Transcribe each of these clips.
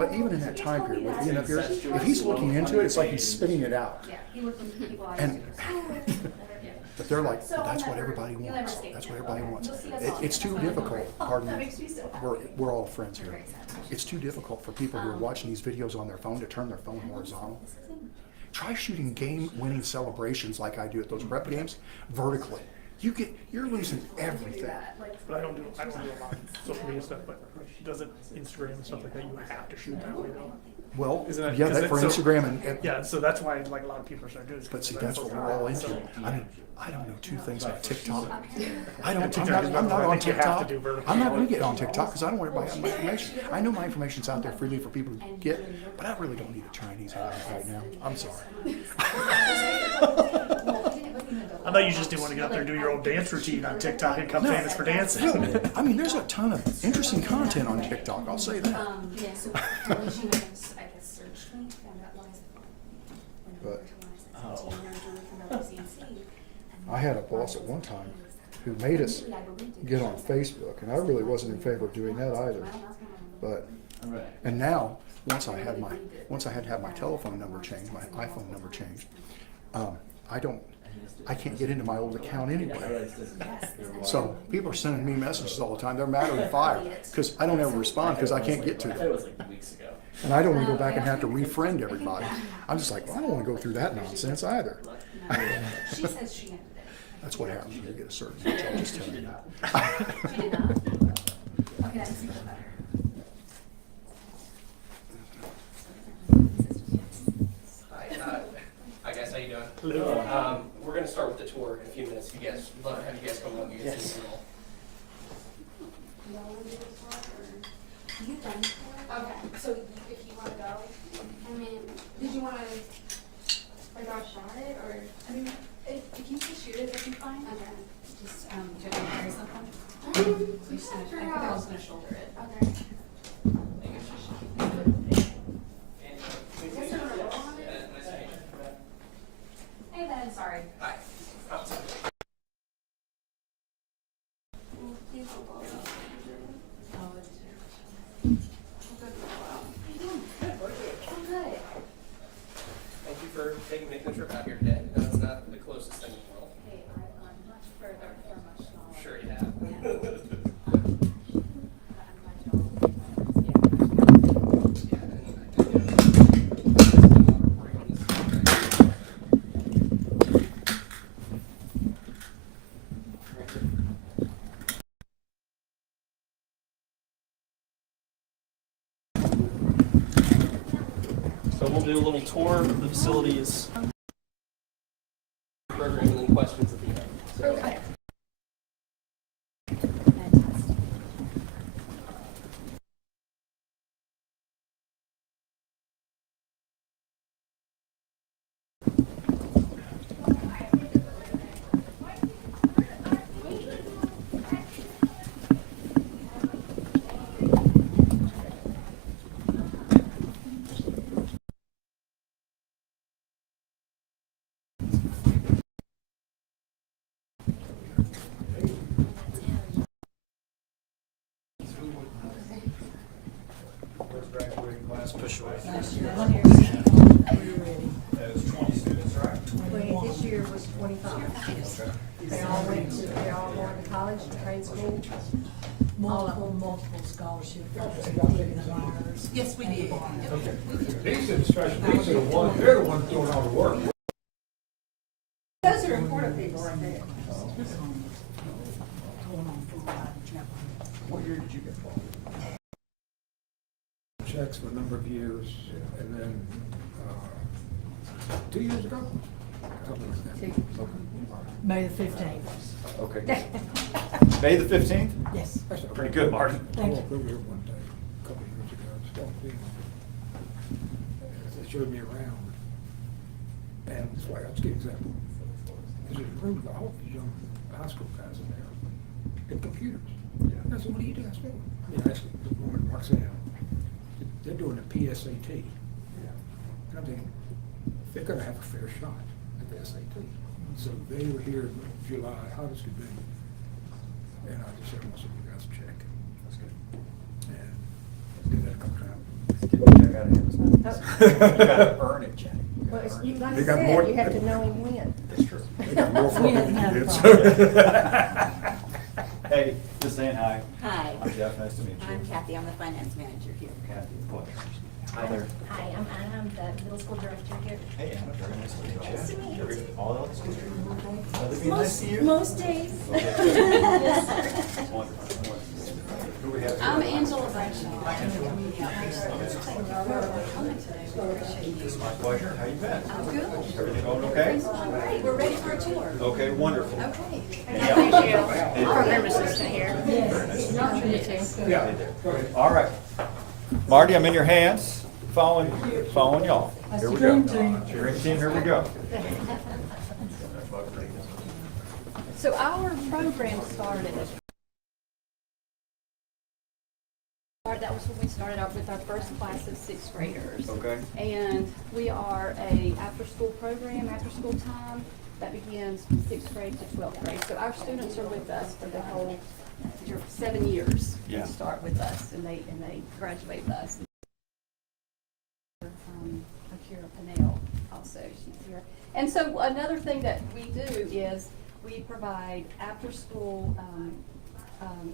But even in that time period, if he's looking into it, it's like he's spitting it out. And but they're like, well, that's what everybody wants. That's what everybody wants. It's too difficult. Pardon me. We're all friends here. It's too difficult for people who are watching these videos on their phone to turn their phone horizontal. Try shooting game-winning celebrations like I do at those prep games vertically. You're losing everything. But I don't do a lot of social media stuff. But doesn't Instagram and stuff like that, you have to shoot that way though? Well, Isn't that, yeah, that for Instagram and yeah, so that's why like a lot of people are starting to do this. but see, that's what we're all into. I mean, I don't know two things about TikTok. I'm not on TikTok. I'm not going to get on TikTok because I don't want everybody to have my information. I know my information's out there freely for people to get, but I really don't need a Chinese hat right now. I'm sorry. I know you just didn't want to get up there and do your old dance routine on TikTok and become famous for dancing. I mean, there's a ton of interesting content on TikTok. I'll say that. But I had a boss at one time who made us get on Facebook, and I really wasn't in favor of doing that either. But and now, once I had to have my telephone number changed, my iPhone number changed, I can't get into my old account anyway. So people are sending me messages all the time. They're mad at fire because I don't ever respond because I can't get to them. And I don't want to go back and have to refriend everybody. I'm just like, well, I don't want to go through that nonsense either. That's what happens when you get a certain age. I'll just tell you that. Hi guys, how you doing? We're going to start with the tour in a few minutes. We'd love to have you guys come up and get to all. Okay, so if you want to go, I mean, did you want to like shot it or? I mean, if you could shoot it, that'd be fine. Okay. Just do you want to carry something? I think I was gonna shoulder it. Okay. Hey Ben, sorry. Hi. Please don't blow it up. Oh, it's good. Thank you for making the trip out here today. I know it's not the closest thing in the world. Hey, I've gone much further for much smaller. Sure you have. So we'll do a little tour of the facilities, program, and then questions at the end. So, Okay. Graduating class push away. Last year, this year was 25. They all going to college, trade school. Multiple scholarship. Yes, we did. These are the ones, they're the ones doing all the work. Those are important people right there. What year did you get involved? Checks for a number of years, and then, 2 years ago? May the 15th. Okay. May the 15th? Yes. Pretty good, Martin. I walked over here one day, a couple of years ago, I just walked in. They showed me around, and it's like, I'll just give you an example. There's a room with all these young high school guys in there, and computers. I said, what do you guys do? I mean, actually, the woman walks in, they're doing a PSAT. And I'm thinking, they're gonna have a fair shot at the SAT. So they were here in July, hot as could be. And I just said, well, so you guys check. That's good. And did that a couple times. You gotta earn it, Jenny. You Well, gotta it's, earn it. like They I got more- said, you have to know him when. That's true. They got more from We it haven't than had you a did, problem. so. Hey, just saying hi. Hi. I'm Jeff, nice to meet you. I'm Kathy, I'm the finance manager here. Kathy, pleasure. Hi there. Hi, I'm Anna, I'm the middle school director here. Hey, Anna, very nice to meet you. Nice to meet you. Very- All else is good. Nice to meet you. Most days. Okay, good. Yes, sir. Wonderful. Who we have here? I'm Angela Bradshaw. It's my pleasure. How you been? I'm good. Everything going okay? Things going great. We're ready for a tour. Okay, wonderful. Okay. Yeah. Program assistant here. Yeah. All right. Marty, I'm in your hands, following y'all. Here we go. Dream team, here we go. So our program started, that was when we started out with our first class of sixth graders. Okay. And we are a after-school program, after-school time, that begins from sixth grade to 12th grade. So our students are with us for the whole 7 years. Yeah. They start with us and they graduate with us. Akira Panel also, she's here. And so another thing that we do is we provide after-school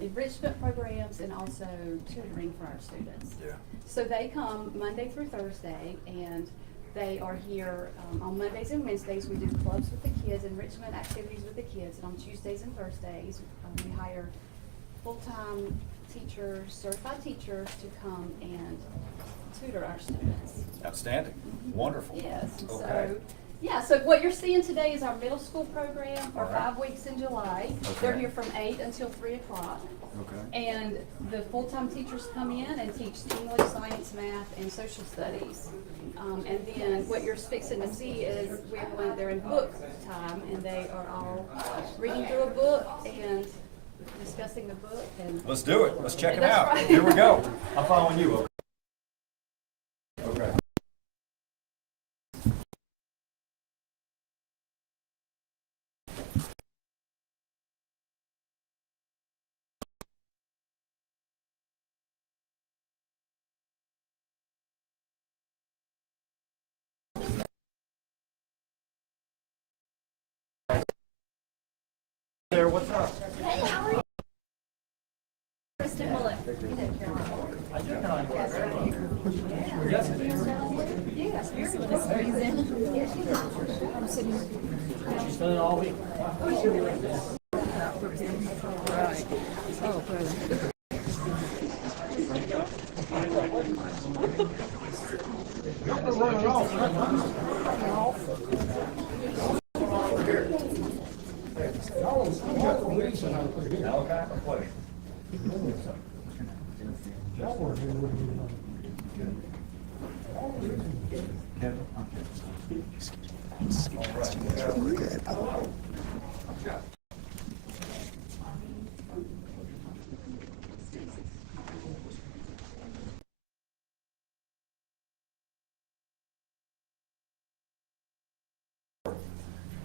enrichment programs and also tutoring for our students. Yeah. So they come Monday through Thursday, and they are here on Mondays and Wednesdays. We do clubs with the kids, enrichment activities with the kids, and on Tuesdays and Thursdays, we hire full-time teachers, certified teachers to come and tutor our students. Outstanding. Wonderful. Yes, and Okay. so, yeah, so what you're seeing today is our middle school program for All right. 5 weeks in July. They're Okay. here from 8 until 3 o'clock. Okay. And the full-time teachers come in and teach English, science, math, and social studies. And then what you're fixing to see is they're in book time, and they are all reading through a book and discussing the book. And Let's do it. Let's check it That's out. right. Here we go. I'm following you. Okay. Okay. There, what's up? Kristen Bullock. Yes, very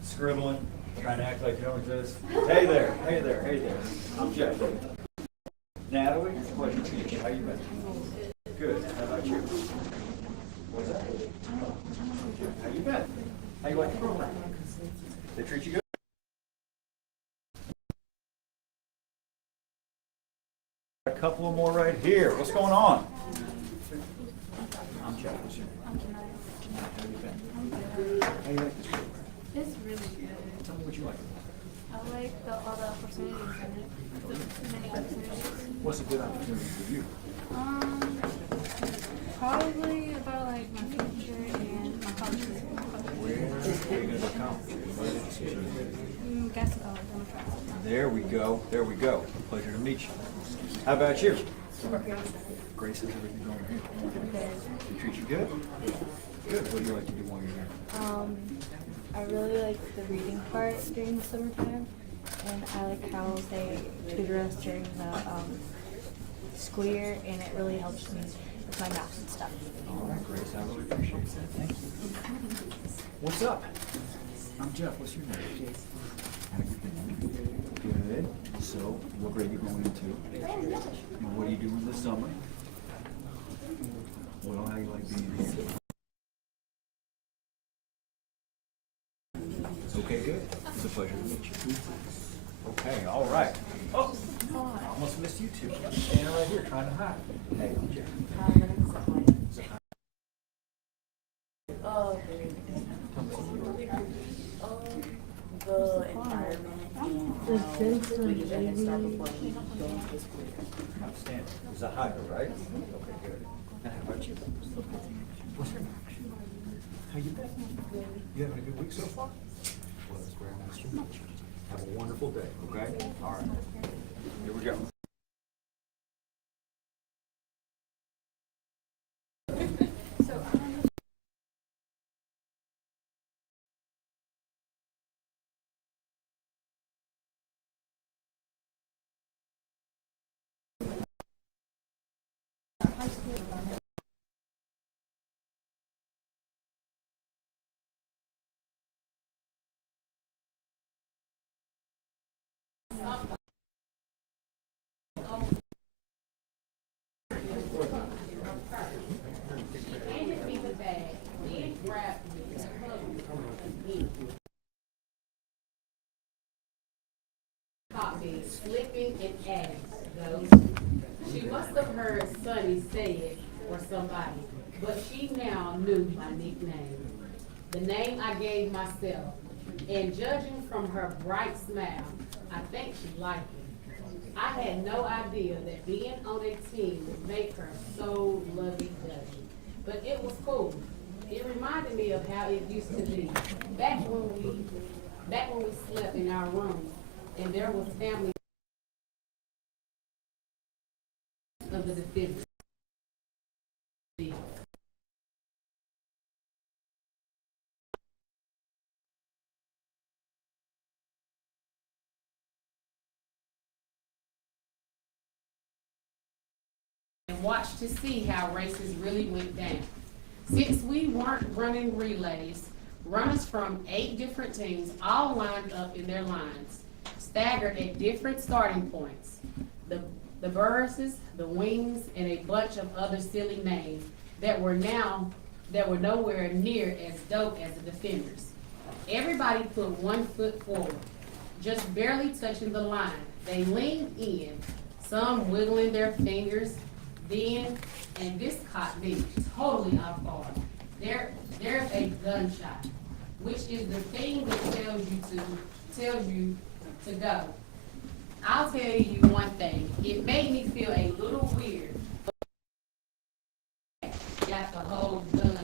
Scribbling, trying to act like you don't exist. Hey there, hey there, hey there. I'm Jeff. Natalie, pleasure to meet you. How you been? Good. How about you? What's that? How you been? How you like the program? They treat you good? A couple of more right here. What's going on? I'm Jeff. What's your name? How you been? How you like this program? It's really good. Tell me what you like. I like all the opportunities in it, the many opportunities. What's a good opportunity for you? Probably about like my future and my college career. Where are you going to become? What is it? Gastonia, I'm gonna try. There we go. There we go. Pleasure to meet you. How about you? Grace, how's everything going here? They treat you good? Good. What do you like to do while you're here? I really like the reading part during the summertime, and I like how they tutor us during the school year, and it really helps me with my math and stuff. All right, Grace, I really appreciate that. Thank you. What's up? I'm Jeff. What's your name? How you been? Good. So, what grade are you going into? And what are you doing this summer? Well, how you like being here? Okay, good. It's a pleasure to meet you. Okay, all right. Oh, I almost missed you two. I'm standing right here trying to hide. Hey, Jeff. The environment and we get a head start before we go into school. Outstanding. It's a higher, right? Okay, good. And how about you? What's your name? How you been? You having a good week so far? Well, it's very nice to meet you. Have a wonderful day, okay? All right. Here we go. Copy, slipping and adding those. She must have heard Sonny say it or somebody, but she now knew my nickname, the name I gave myself. And judging from her bright smile, I think she liked it. I had no idea that being on a team would make her so lovey-dovey, but it was cool. It reminded me of how it used to be back when we slept in our room and there was family of the defenders. And watch to see how races really went down. Since we weren't running relays, runners from 8 different teams all lined up in their lines, staggered at different starting points. The Burrises, the Wings, and a bunch of other silly names that were nowhere near as dope as the Defenders. Everybody put 1 foot forward, just barely touching the line. They leaned in, some wiggling their fingers, and this caught me totally off guard. There's a gunshot, which is the thing that tells you to go. I'll tell you one thing, it made me feel a little weird. Got the whole gun.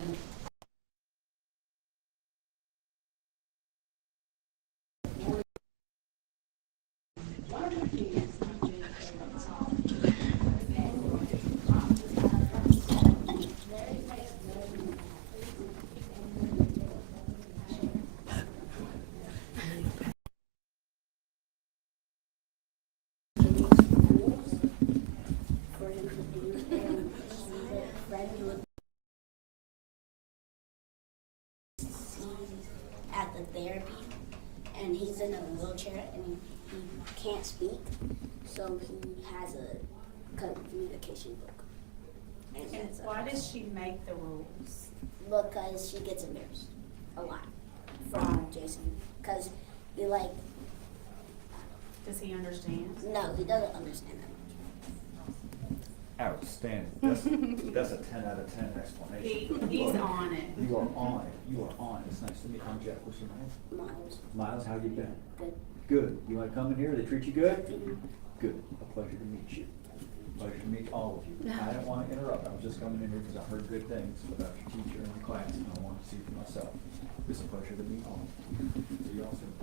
At the therapy, and he's in a wheelchair and he can't speak, so he has a communication book. And Why does she make the rules? because she gets embarrassed a lot from Jason, because he like, Does he understand? no, he doesn't understand that much. Outstanding. That's a 10 out of 10 explanation. He's on it. You are on it. You are on it. It's nice to meet you. I'm Jeff. What's your name? Miles. Miles, how you been? Good. Good. You want to come in here? They treat you good? Mhm. Good. A pleasure to meet you. Pleasure to meet all of you. I didn't want to interrupt. I was just coming in here because I heard good things about your teacher and your class, and I wanted to see for myself. It's a pleasure to meet all of you. See you all soon.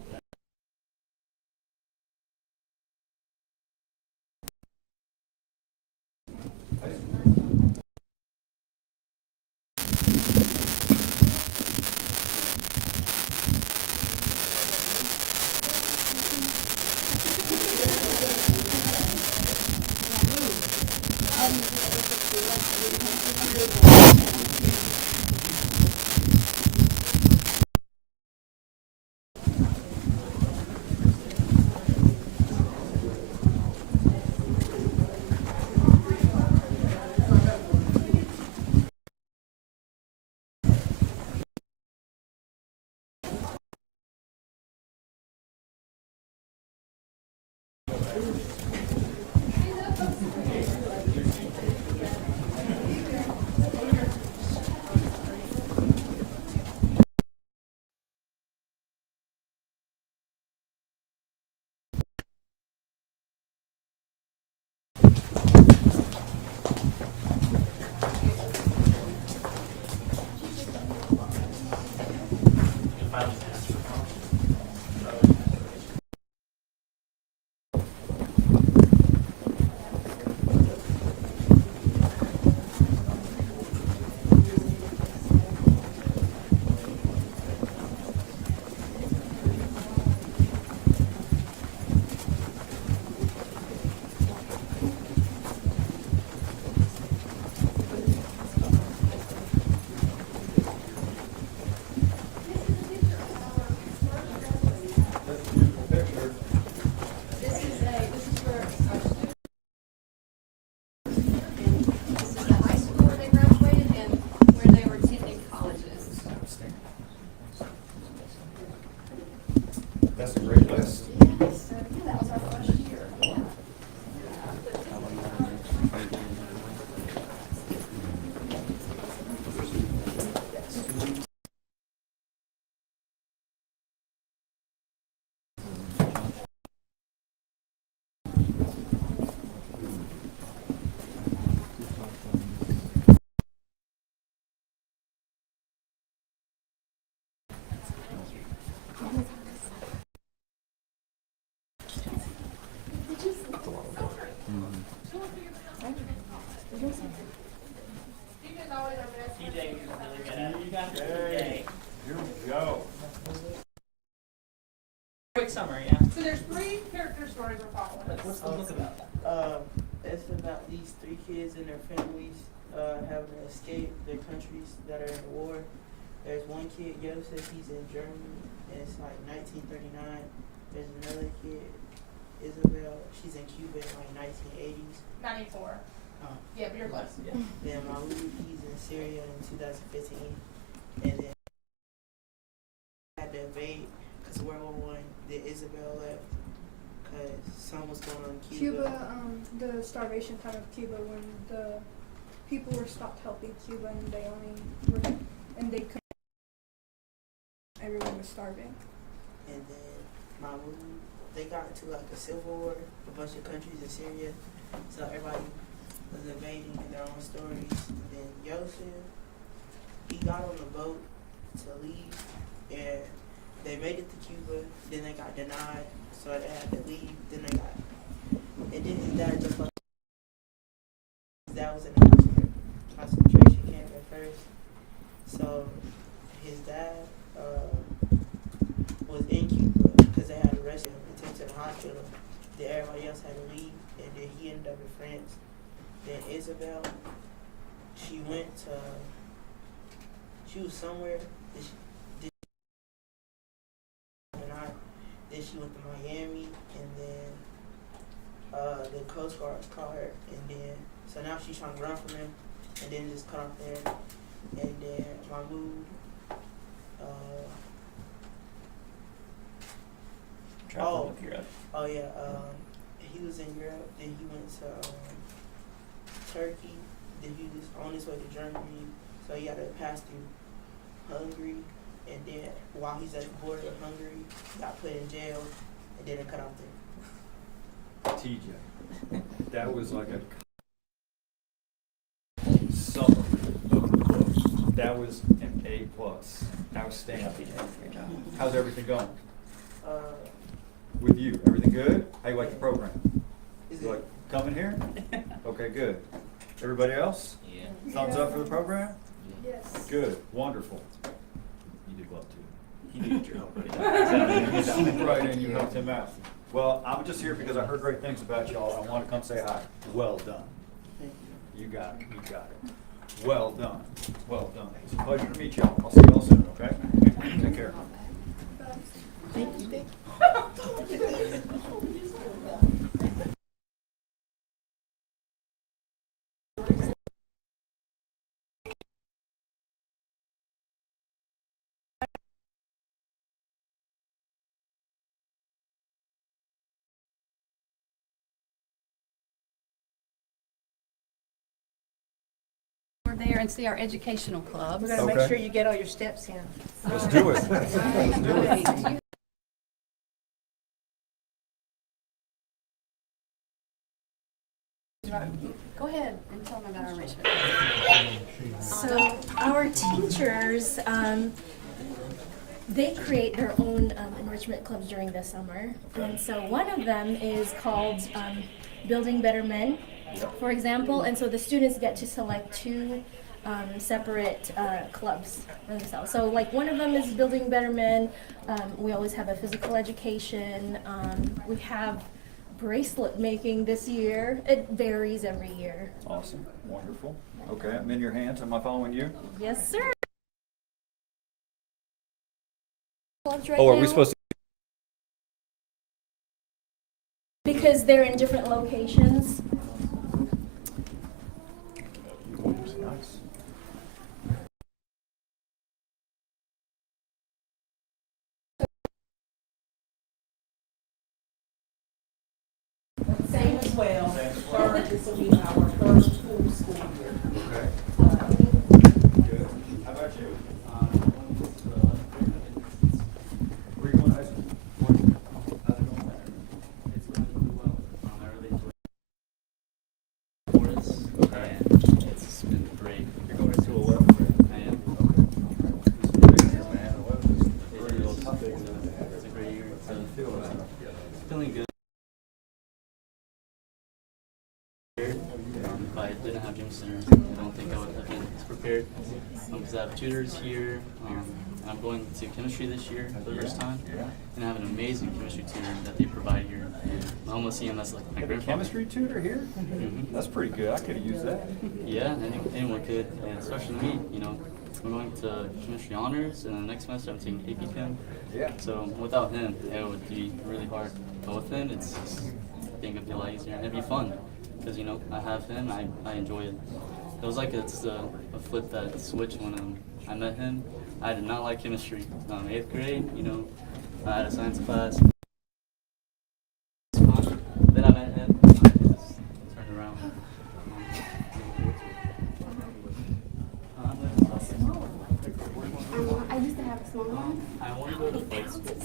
Hey, here we go. Quick summary, yeah. So there's 3 character stories we're following. What's the book about? It's about these 3 kids and their families having to escape their countries that are in the war. There's one kid, Joseph, he's in Germany, and it's like 1939. There's another kid, Isabel, she's in Cuba in like 1980s. 94. Oh. Yeah, but you're close. Yeah. Then Mahmoud, he's in Syria in 2015. And then had to evade because World War I, then Isabel left because something was going on in Cuba. The starvation time of Cuba when the people were stopped helping Cuba and they couldn't. Everyone was starving. And then Mahmoud, they got into like a civil war, a bunch of countries in Syria. So everybody was evading in their own stories. And then Yosef, he got on the boat to leave and they made it to Cuba, then they got denied, so they had to leave, then and then his dad just like, his dad was in a concentration camp at first, so his dad was in Cuba because they had arrested him and taken him to the hospital, then everybody else had to leave, and then he ended up in France. Then Isabel, she was somewhere, then she went to Miami, and then the Coast Guard caught her, and then so now she's trying to run from him, and then just cut off there, and then Mahmoud, he was in Europe, then he went to Turkey, then he was on his way to Germany, so he had to pass through Hungary. And then while he's at the border of Hungary, he got put in jail, and then it cut off there. TJ, that was like a summary of the book. That was an A+. Outstanding. How's everything going? With you, everything good? How you like the program? You like coming here? Okay, good. Everybody else? Yeah. Thumbs up for the program? Yes. Good, wonderful. You did well too. He needed your help, buddy. Right, and you helped him out. Well, I'm just here because I heard great things about y'all. I want to come say hi. Well done. You got it, you got it. Well done, well done. It's a pleasure to meet y'all. I'll see y'all soon, okay? Take care. Thank you. We're there and see our educational clubs. We're gonna make sure you get all your steps in. Let's do it. Let's do it. Go ahead and tell them about our enrichment. So our teachers, they create their own enrichment clubs during the summer. And so one of them is called Building Better Men, for example. And so the students get to select 2 separate clubs for themselves. So like one of them is Building Better Men. We always have a physical education. We have bracelet making this year. It varies every year. Awesome, wonderful. Okay, I'm in your hands. Am I following you? Yes, sir. Clubs right Oh, are now, we supposed to? because they're in different locations. Nice. Same as well. Third, this will be our first full school year. Okay. Good. How about you? Where you going to high school? How's it going? It's going really well. I really enjoy sports. Okay. And it's been great. You're going to 11th grade? I am. Okay. This is a great year, man. 11 is a very little tough. It's a great year. How do you feel about it? Feeling good. is I have tutors here. And I'm going to chemistry this year for the first time. And I have an amazing chemistry tutor that they provide here. I almost see him as like my Have a grandfather. chemistry tutor here? That's pretty good. I could have used that. Yeah, anyone could, and especially me. You know, I'm going to chemistry honors, and then the next semester I'm taking AP Chem. Yeah. So without him, it would be really hard. But with him, it's just, I think it'd be a lot easier, and it'd be fun because you know I have him. I enjoy it. It was like it's a flip that switch when I met him. I did not like chemistry. 8th grade, you know, I had a science class. Then I met him. I just turned around. I used to have a small one. I want to go to flight school.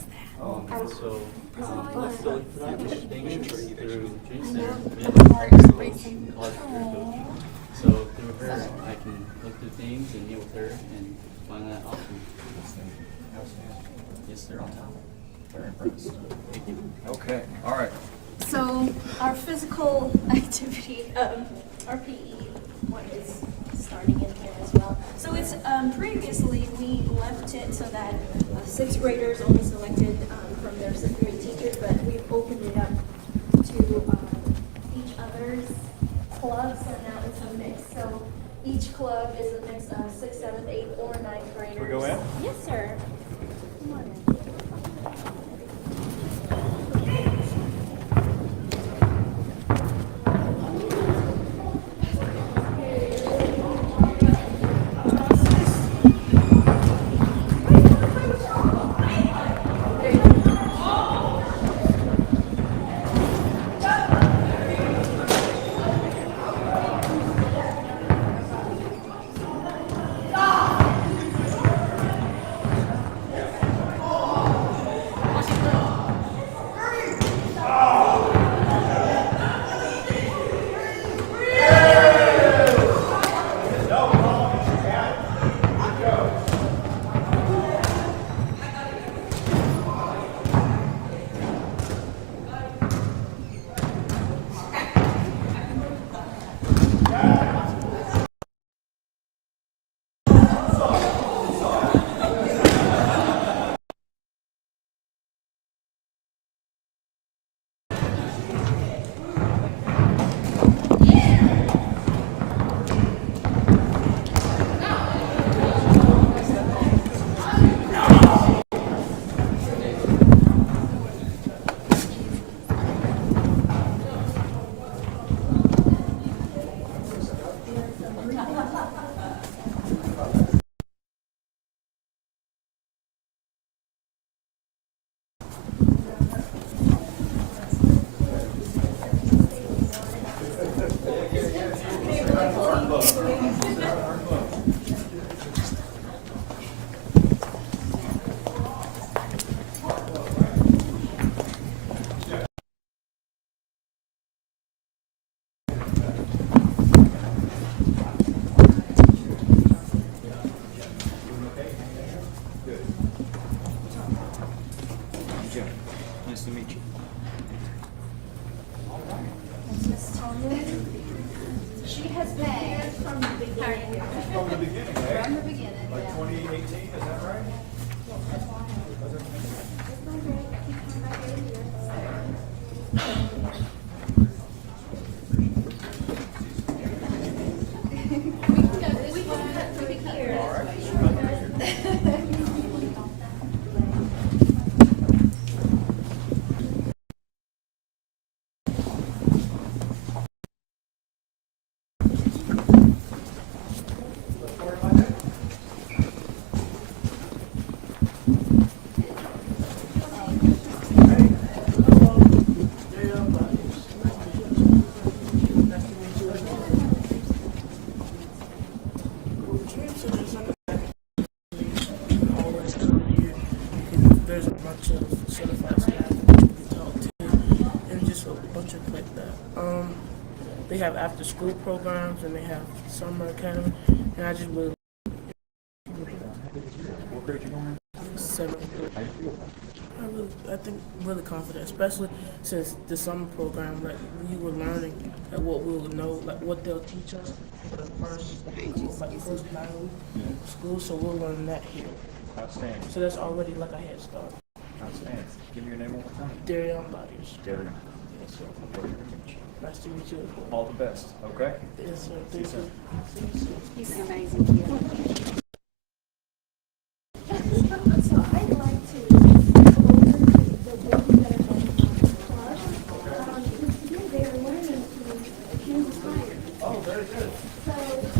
So let's go through Dream Center. We have a college career coach. So through her, I can look through things and meet with her and find that awesome. Yes, sir. Very impressed. Okay, all right. So our physical activity, our PE one is starting in here as well. So it's previously we left it so that sixth graders only selected from their sixth grade teachers, but we've opened it up to each other's clubs, and now it's a mix. So each club is a mix of 6th, 7th, 8th, or 9th graders. Can we go in? Yes, sir. Come on in. Nice to meet you. Miss Tanya. She has been here from the beginning. From the beginning, eh? From the beginning, Like yeah. 2018, is that right? There's a bunch of certified staff that you can talk to, and just a bunch of like that. They have after school programs and they have summer academy, and I just really What grade you going in? 7th grade. I think really confident, especially since the summer program, like we were learning like what we would know, like what they'll teach us for the first 9 weeks of school. So we're learning that here. Outstanding. So that's already like a head start. Outstanding. Give me your name one more time. Darian Bodies. Gary. Yes, sir. Nice to meet you as well. All the best, okay? Yes, sir. Thank See you you. soon. See you soon. He's an amazing kid. So I'd like to go over to the building that because they are learning to choose fire. Oh, very good. So the other is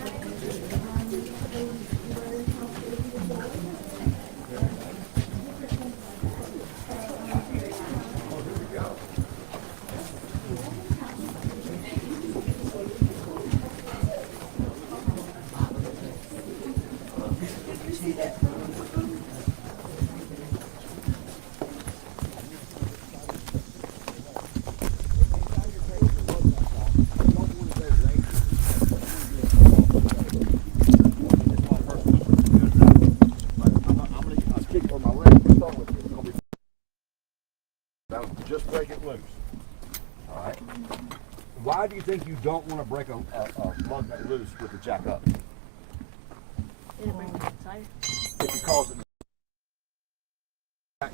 that they're learning to learn how to Just break it loose. All right. Why do you think you don't want to break a lug nut loose with the jack up? If you cause it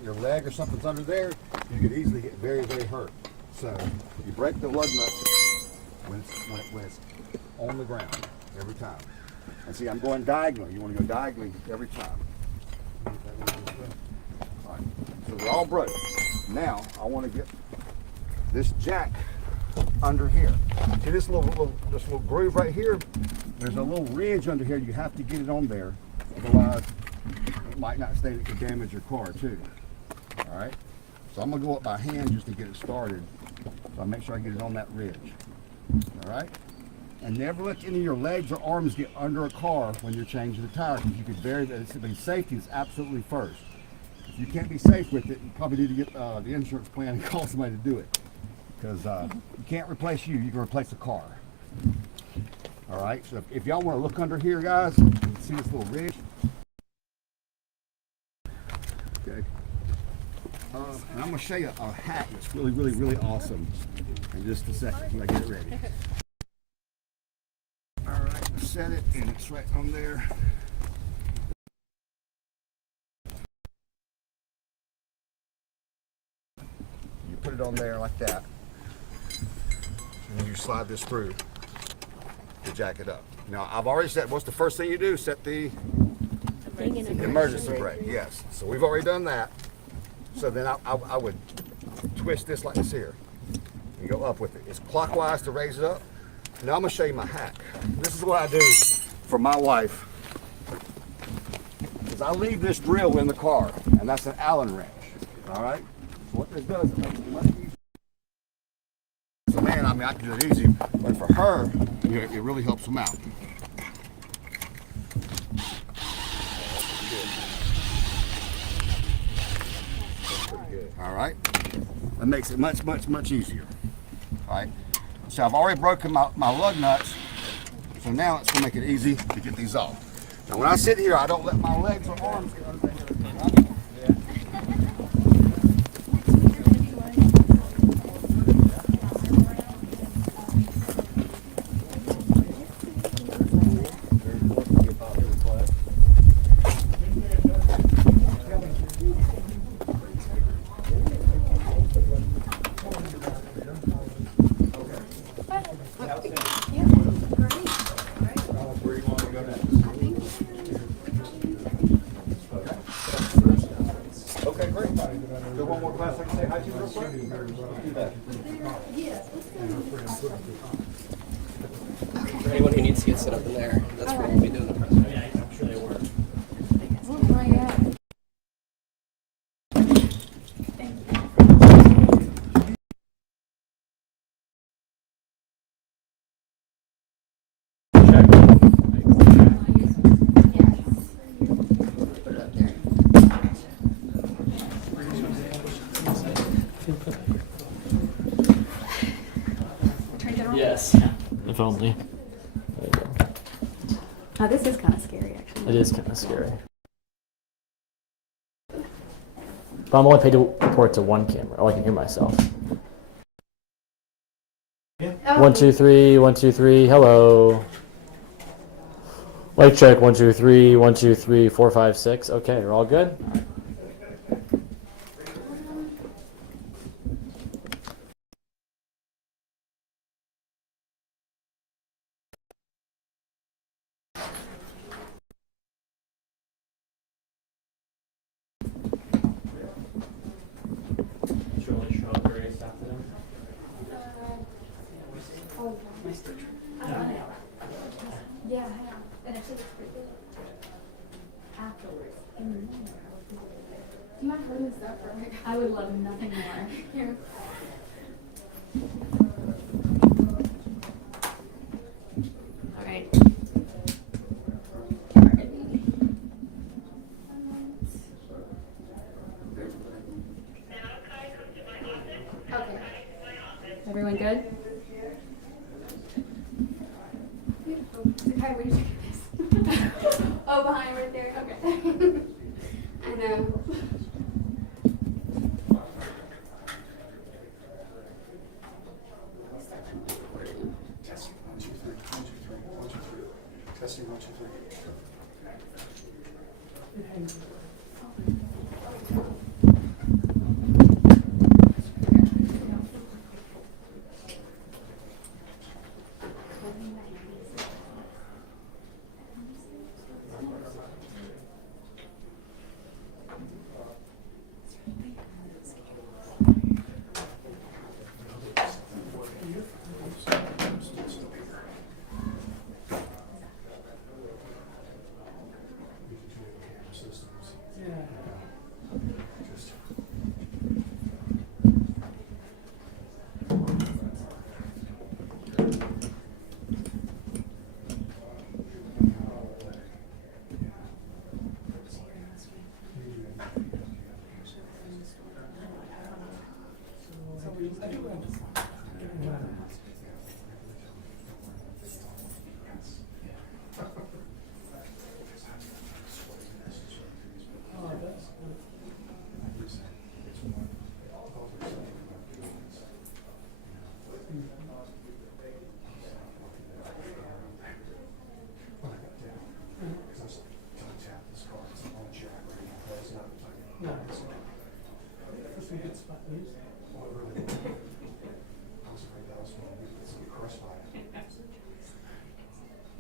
your leg or something's under there, you could easily get very, very hurt. So you break the lug nuts when it's on the ground every time. And see, I'm going diagonal. You want to go diagonally every time. All right. So they're all broke. Now I want to get this jack under here. See this little groove right here? There's a little ridge under here. You have to get it on there, otherwise it might not stay. It could damage your car too. All right. So I'm gonna go up by hand just to get it started. So I make sure I get it on that ridge. All right. And never let any of your legs or arms get under a car when you're changing the tire, because you could vary that. Safety is absolutely first. If you can't be safe with it, you probably need to get the insurance plan and call somebody to do it. Because you can't replace you, you can replace the car. All right, so if y'all want to look under here, guys, you can see this little ridge. Okay. And I'm going to show you a hack that's really, really, really awesome in just a second when I get it ready. All right, set it, and it's right on there. Put it on there like that, and then you slide this through to jack it up. Now I've already set, what's the first thing you do? Set the emergency brake. Yes, so we've already done that. So then I would twist this like this here and go up with it. It's clockwise to raise it up. Now I'm gonna show you my hack. This is what I do for my wife, is I leave this drill in the car, and that's an Allen wrench. All right. What this does, it makes it much easier. So man, I mean, I can do it easy, but for her, it really helps them out. All right, that makes it much, much, much easier. All right, so I've already broken my lug nuts, so now it's gonna make it easy to get these off. Now when I sit here, I don't let my legs or arms get under there. For anyone who needs to get set up in there, that's where we'll be doing the presentation. Yeah, I'm sure they were. Yes. If only. There you go. Oh, this is kind of scary, actually. It is kind of scary. But I'm only paid to report to one camera. Oh, I can hear myself. 1, 2, 3. 1, 2, 3. Hello. Mic check. 1, 2, 3. 1, 2, 3. 4, 5, 6. Okay, we're all good. Yeah, I know. And actually, it's pretty good. Afterwards. In the morning. Do you mind holding this up for me? I would love nothing more. Here. All right. Okay. Everyone good? Okay, where did you get this? Oh, behind right there? Okay. I know. Testing 1, 2, 3. 1, 2, 3. 1, 2, 3. Testing 1, 2, 3.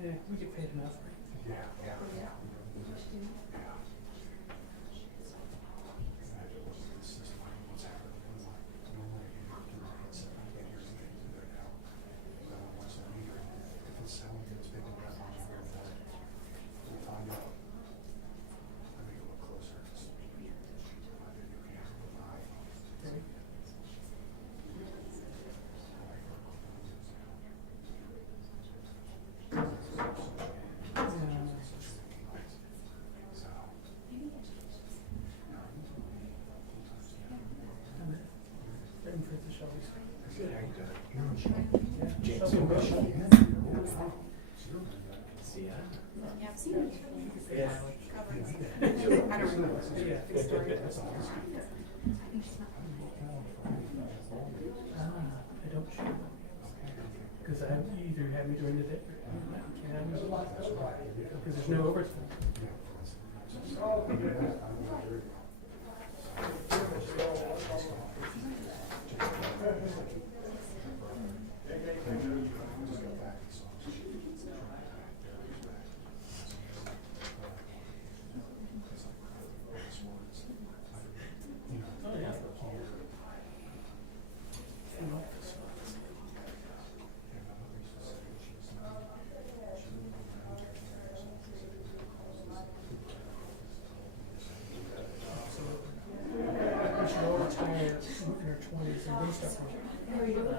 Yeah, we get paid enough. Yeah, yeah. Yeah, I've seen it. Yeah. I don't remember. Yeah. I don't shoot. Because I either have me during the day or because there's no overtime. We should all retire in our 20s and then start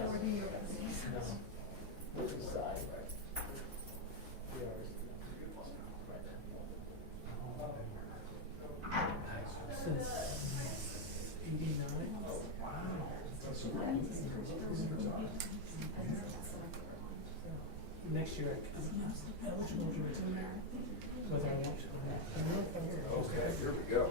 working. Since 89. Next year, I'm eligible to retire. Whether I want to or not. Okay, here we go.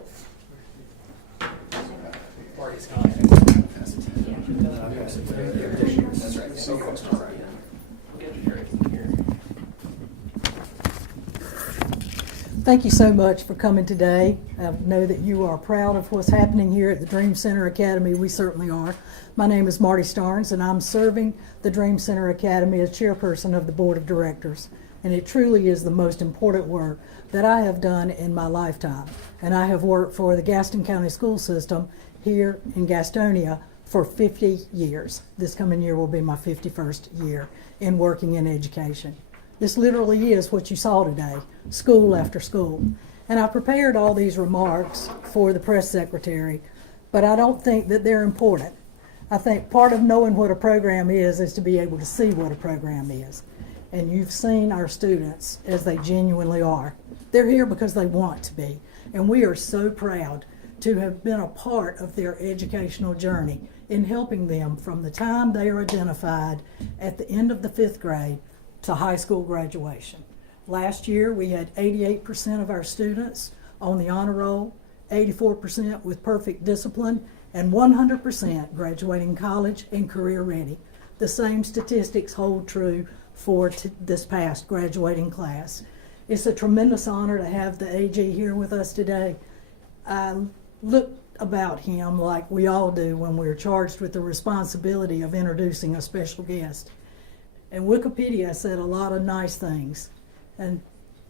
Thank you so much for coming today. I know that you are proud of what's happening here at the Dream Center Academy. We certainly are. My name is Marty Starnes, and I'm serving the Dream Center Academy as chairperson of the board of directors. And it truly is the most important work that I have done in my lifetime. And I have worked for the Gaston County School System here in Gastonia for 50 years. This coming year will be my 51st year in working in education. This literally is what you saw today, school after school. And I prepared all these remarks for the press secretary, but I don't think that they're important. I think part of knowing what a program is to be able to see what a program is. And you've seen our students as they genuinely are. They're here because they want to be. And we are so proud to have been a part of their educational journey in helping them from the time they are identified at the end of the 5th grade to high school graduation. Last year, we had 88% of our students on the honor roll, 84% with perfect discipline, and 100% graduating college and career ready. The same statistics hold true for this past graduating class. It's a tremendous honor to have the AG here with us today. I look about him like we all do when we're charged with the responsibility of introducing a special guest. And Wikipedia said a lot of nice things. And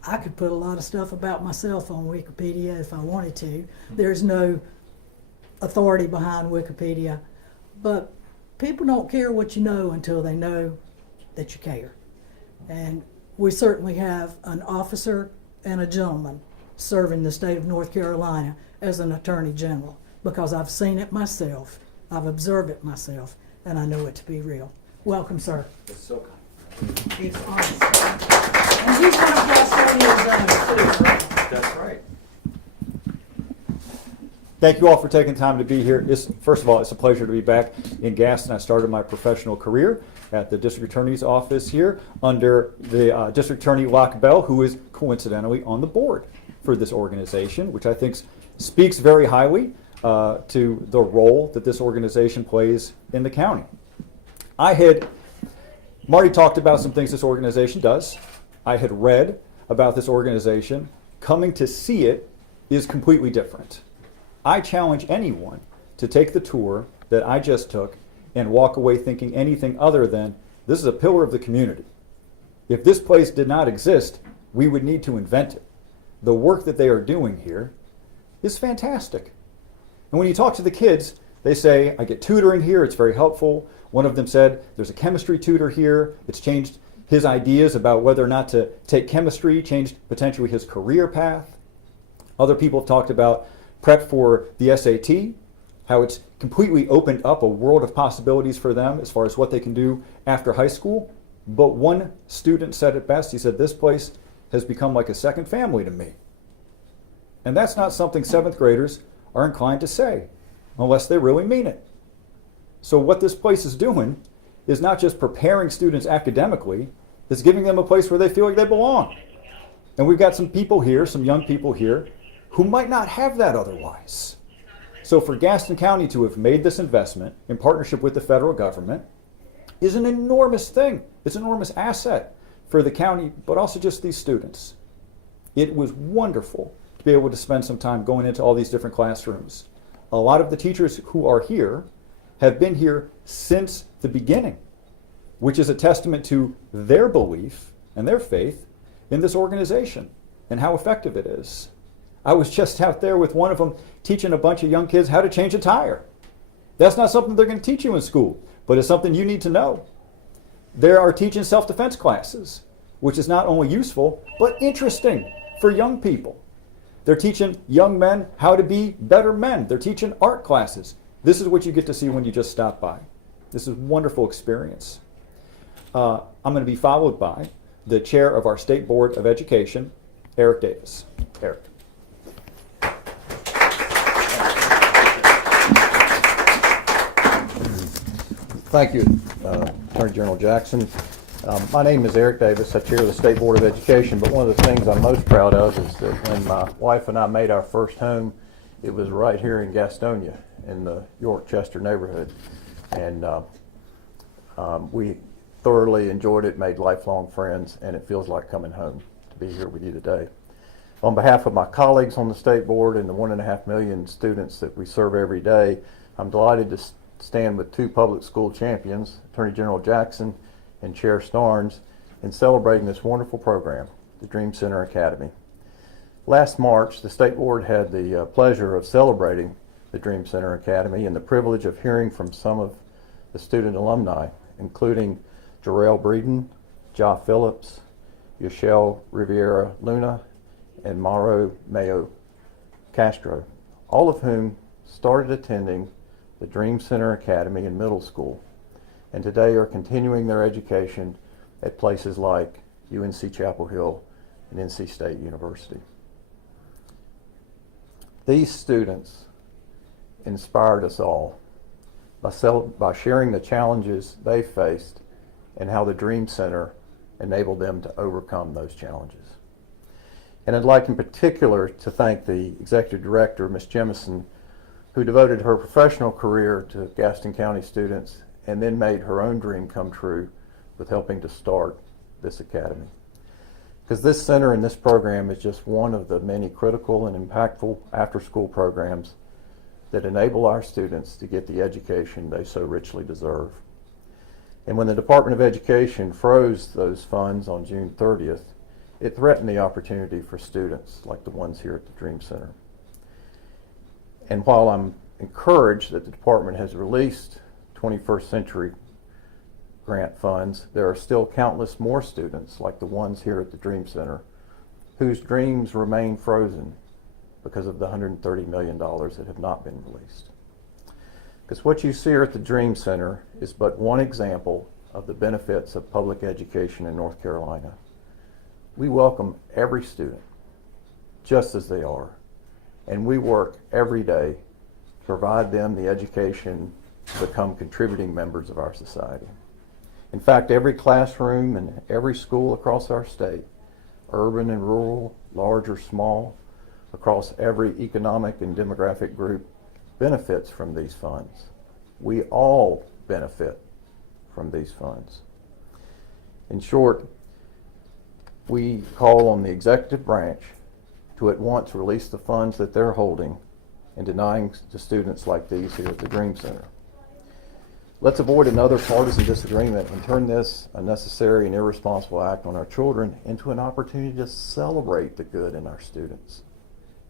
I could put a lot of stuff about myself on Wikipedia if I wanted to. There's no authority behind Wikipedia. But people don't care what you know until they know that you care. And we certainly have an officer and a gentleman serving the state of North Carolina as an attorney general, because I've seen it myself, I've observed it myself, and I know it to be real. Welcome, sir. It's so kind. It's honest. And he's one of Gastonia's own, too. That's right. Thank you all for taking time to be here. First of all, it's a pleasure to be back in Gaston. I started my professional career at the district attorney's office here under the district attorney Locke Bell, who is coincidentally on the board for this organization, which I think speaks very highly to the role that this organization plays in the county. Marty talked about some things this organization does. I had read about this organization. Coming to see it is completely different. I challenge anyone to take the tour that I just took and walk away thinking anything other than, this is a pillar of the community. If this place did not exist, we would need to invent it. The work that they are doing here is fantastic. And when you talk to the kids, they say, I get tutoring here, it's very helpful. One of them said, there's a chemistry tutor here. It's changed his ideas about whether or not to take chemistry, changed potentially his career path. Other people have talked about prep for the SAT, how it's completely opened up a world of possibilities for them as far as what they can do after high school. But one student said it best. He said, this place has become like a second family to me. And that's not something 7th graders are inclined to say, unless they really mean it. So what this place is doing is not just preparing students academically, it's giving them a place where they feel like they belong. And we've got some people here, some young people here, who might not have that otherwise. So for Gaston County to have made this investment in partnership with the federal government is an enormous thing. It's an enormous asset for the county, but also just these students. It was wonderful to be able to spend some time going into all these different classrooms. A lot of the teachers who are here have been here since the beginning, which is a testament to their belief and their faith in this organization and how effective it is. I was just out there with one of them teaching a bunch of young kids how to change a tire. That's not something they're going to teach you in school, but it's something you need to know. They are teaching self-defense classes, which is not only useful, but interesting for young people. They're teaching young men how to be better men. They're teaching art classes. This is what you get to see when you just stop by. This is a wonderful experience. I'm going to be followed by the chair of our State Board of Education, Eric Davis. Eric. Thank you, Attorney General Jackson. My name is Eric Davis. I chair the State Board of Education, but one of the things I'm most proud of is that when my wife and I made our first home, it was right here in Gastonia in the York-Chester neighborhood. And we thoroughly enjoyed it, made lifelong friends, and it feels like coming home to be here with you today. On behalf of my colleagues on the State Board and the 1.5 million students that we serve every day, I'm delighted to stand with two public school champions, Attorney General Jackson and Chair Starnes, in celebrating this wonderful program, the Dream Center Academy. Last March, the State Board had the pleasure of celebrating the Dream Center Academy and the privilege of hearing from some of the student alumni, including Jarrell Breeden, Ja Phillips, Yashel Riviera Luna, and Mauro Mayo Castro, all of whom started attending the Dream Center Academy in middle school and today are continuing their education at places like UNC Chapel Hill and NC State University. These students inspired us all by sharing the challenges they faced and how the Dream Center enabled them to overcome those challenges. And I'd like in particular to thank the Executive Director, Ms. Jemison, who devoted her professional career to Gaston County students and then made her own dream come true with helping to start this academy. Because this center and this program is just one of the many critical and impactful after-school programs that enable our students to get the education they so richly deserve. And when the Department of Education froze those funds on June 30th, it threatened the opportunity for students like the ones here at the Dream Center. And while I'm encouraged that the department has released 21st Century grant funds, there are still countless more students like the ones here at the Dream Center whose dreams remain frozen because of the $130 million that have not been released. Because what you see here at the Dream Center is but one example of the benefits of public education in North Carolina. We welcome every student just as they are, and we work every day to provide them the education to become contributing members of our society. In fact, every classroom and every school across our state, urban and rural, large or small, across every economic and demographic group, benefits from these funds. We all benefit from these funds. In short, we call on the executive branch to at once release the funds that they're holding and denying to students like these here at the Dream Center. Let's avoid another partisan disagreement and turn this unnecessary and irresponsible act on our children into an opportunity to celebrate the good in our students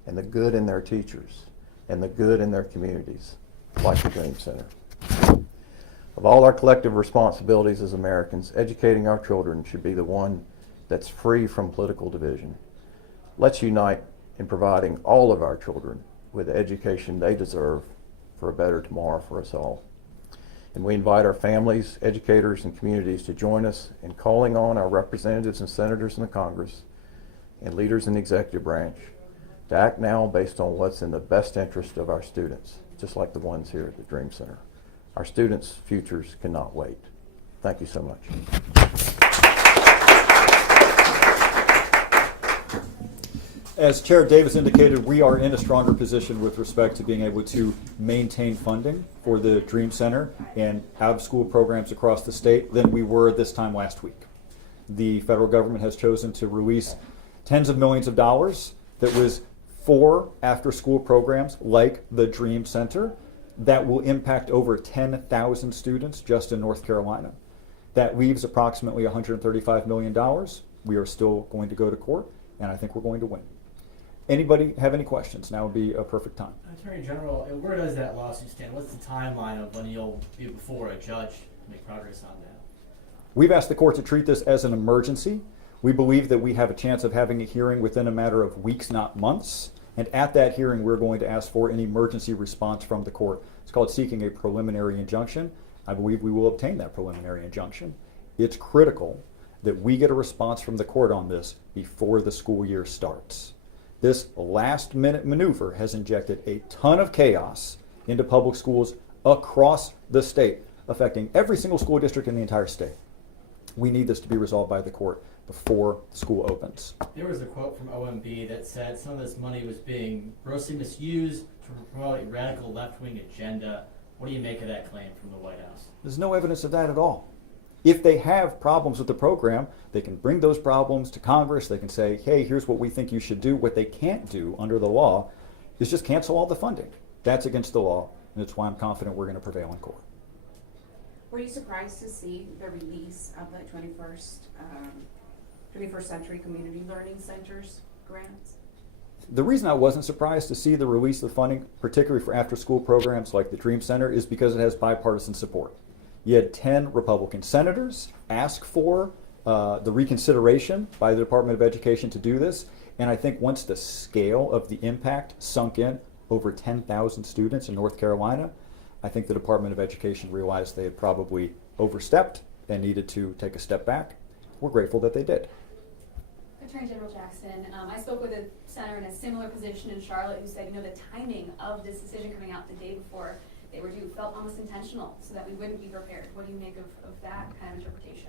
and the good in their teachers and the good in their communities, like the Dream Center. Of all our collective responsibilities as Americans, educating our children should be the one that's free from political division. Let's unite in providing all of our children with the education they deserve for a better tomorrow for us all. And we invite our families, educators, and communities to join us in calling on our representatives and senators in the Congress and leaders in the executive branch to act now based on what's in the best interest of our students, just like the ones here at the Dream Center. Our students' futures cannot wait. Thank you so much. As Chair Davis indicated, we are in a stronger position with respect to being able to maintain funding for the Dream Center and out-of-school programs across the state than we were this time last week. The federal government has chosen to release tens of millions of dollars that was for after-school programs like the Dream Center that will impact over 10,000 students just in North Carolina. That leaves approximately $135 million. We are still going to go to court, and I think we're going to win. Anybody have any questions? Now would be a perfect time. Attorney General, where does that lawsuit stand? What's the timeline of when you'll be before a judge to make progress on that? We've asked the court to treat this as an emergency. We believe that we have a chance of having a hearing within a matter of weeks, not months. And at that hearing, we're going to ask for an emergency response from the court. It's called seeking a preliminary injunction. I believe we will obtain that preliminary injunction. It's critical that we get a response from the court on this before the school year starts. This last-minute maneuver has injected a ton of chaos into public schools across the state, affecting every single school district in the entire state. We need this to be resolved by the court before school opens. There was a quote from OMB that said some of this money was being grossly misused to promote a radical left-wing agenda. What do you make of that claim from the White House? There's no evidence of that at all. If they have problems with the program, they can bring those problems to Congress. They can say, hey, here's what we think you should do. What they can't do under the law is just cancel all the funding. That's against the law, and it's why I'm confident we're going to prevail in court. Were you surprised to see the release of the 21st Century Community Learning Centers grants? The reason I wasn't surprised to see the release of funding, particularly for after-school programs like the Dream Center, is because it has bipartisan support. You had 10 Republican senators ask for the reconsideration by the Department of Education to do this, and I think once the scale of the impact sunk in, over 10,000 students in North Carolina, I think the Department of Education realized they had probably overstepped and needed to take a step back. We're grateful that they did. Attorney General Jackson, I spoke with a senator in a similar position in Charlotte who said, the timing of this decision coming out the day before they were due felt almost intentional so that we wouldn't be prepared. What do you make of that kind of interpretation?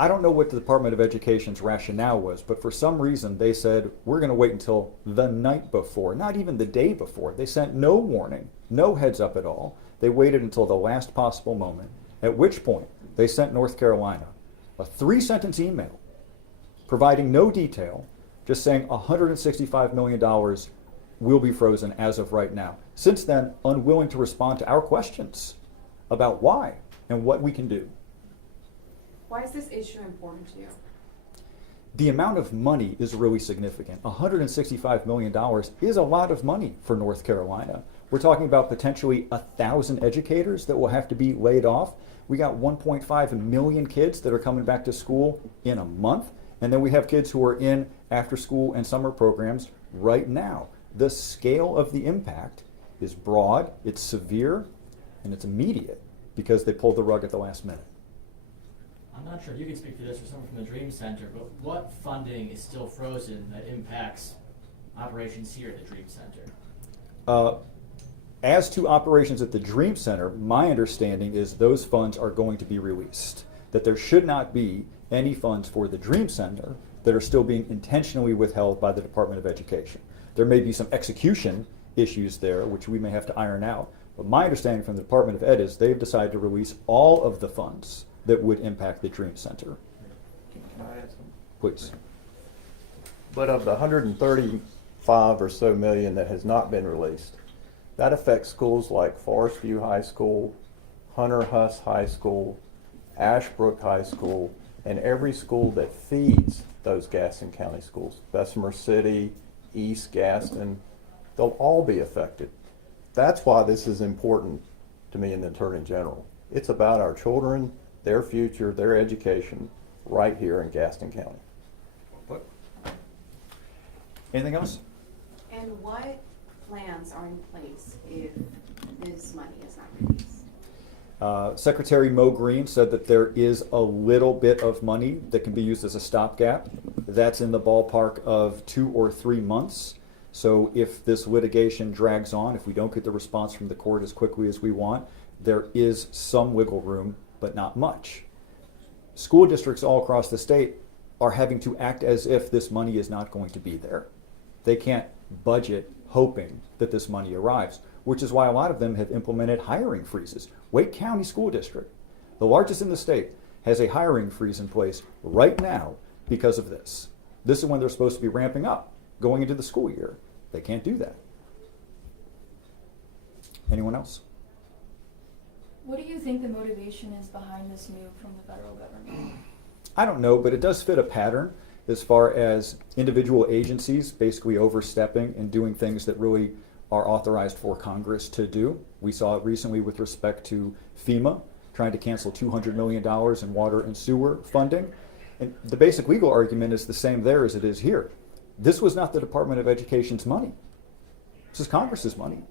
I don't know what the Department of Education's rationale was, but for some reason they said, we're going to wait until the night before, not even the day before. They sent no warning, no heads up at all. They waited until the last possible moment, at which point they sent North Carolina a 3-sentence email providing no detail, just saying $165 million will be frozen as of right now. Since then, unwilling to respond to our questions about why and what we can do. Why is this issue important to you? The amount of money is really significant. $165 million is a lot of money for North Carolina. We're talking about potentially 1,000 educators that will have to be laid off. We got 1.5 million kids that are coming back to school in a month. And then we have kids who are in after school and summer programs right now. The scale of the impact is broad, it's severe, and it's immediate because they pulled the rug at the last minute. I'm not sure if you can speak to this or someone from the Dream Center, but what funding is still frozen that impacts operations here at the Dream Center? As to operations at the Dream Center, my understanding is those funds are going to be released. That there should not be any funds for the Dream Center that are still being intentionally withheld by the Department of Education. There may be some execution issues there, which we may have to iron out. But my understanding from the Department of Ed is they've decided to release all of the funds that would impact the Dream Center. Can I add something? Please. But of the 135 or so million that has not been released, that affects schools like Forest View High School, Hunter Huss High School, Ashbrook High School, and every school that feeds those Gaston County schools. Bessemer City, East Gaston, they'll all be affected. That's why this is important to me and the Attorney General. It's about our children, their future, their education, right here in Gaston County. Anything else? And what plans are in place if this money is not released? Secretary Mo Green said that there is a little bit of money that can be used as a stopgap. That's in the ballpark of 2 or 3 months. So if this litigation drags on, if we don't get the response from the court as quickly as we want, there is some wiggle room, but not much. School districts all across the state are having to act as if this money is not going to be there. They can't budget hoping that this money arrives, which is why a lot of them have implemented hiring freezes. Wake County School District, the largest in the state, has a hiring freeze in place right now because of this. This is when they're supposed to be ramping up, going into the school year. They can't do that. Anyone else? What do you think the motivation is behind this move from the federal government? I don't know, but it does fit a pattern as far as individual agencies basically overstepping and doing things that really are authorized for Congress to do. We saw it recently with respect to FEMA, trying to cancel $200 million in water and sewer funding. And the basic legal argument is the same there as it is here. This was not the Department of Education's money. This is Congress's money.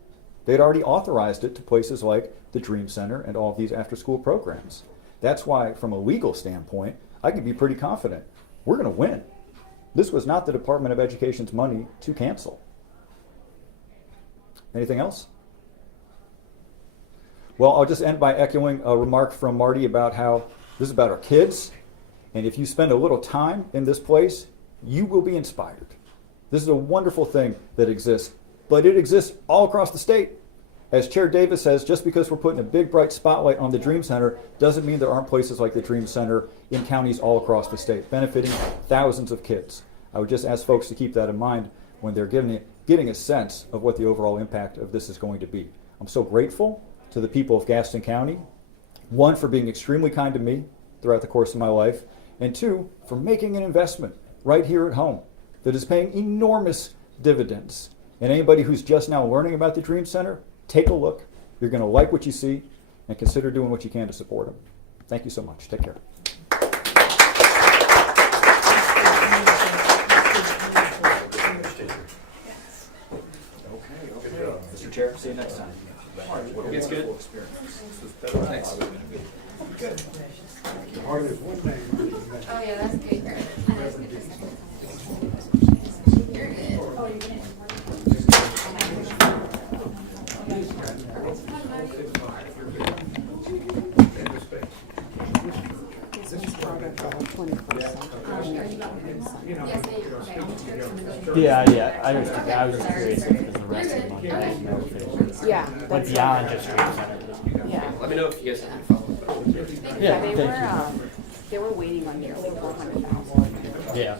They had already authorized it to places like the Dream Center and all of these after-school programs. That's why, from a legal standpoint, I can be pretty confident we're going to win. This was not the Department of Education's money to cancel. Anything else? Well, I'll just end by echoing a remark from Marty about how this is about our kids, and if you spend a little time in this place, you will be inspired. This is a wonderful thing that exists, but it exists all across the state. As Chair Davis says, just because we're putting a big bright spotlight on the Dream Center doesn't mean there aren't places like the Dream Center in counties all across the state, benefiting thousands of kids. I would just ask folks to keep that in mind when they're getting a sense of what the overall impact of this is going to be. I'm so grateful to the people of Gaston County, one, for being extremely kind to me throughout the course of my life, and two, for making an investment right here at home that is paying enormous dividends. And anybody who's just now learning about the Dream Center, take a look. You're going to like what you see, and consider doing what you can to support them. Thank you so much. Take care. Mr. Chair, see you next time. It's good. Thanks. Good. Oh, yeah, that's good. You're good. Oh, you're good. Yeah, I was just curious because the rest of the month, I didn't know if it went beyond just Dream Center. Yeah. Let me know if you guys have any follow-up. Yeah, thank they were waiting on nearly 400,000. Yeah.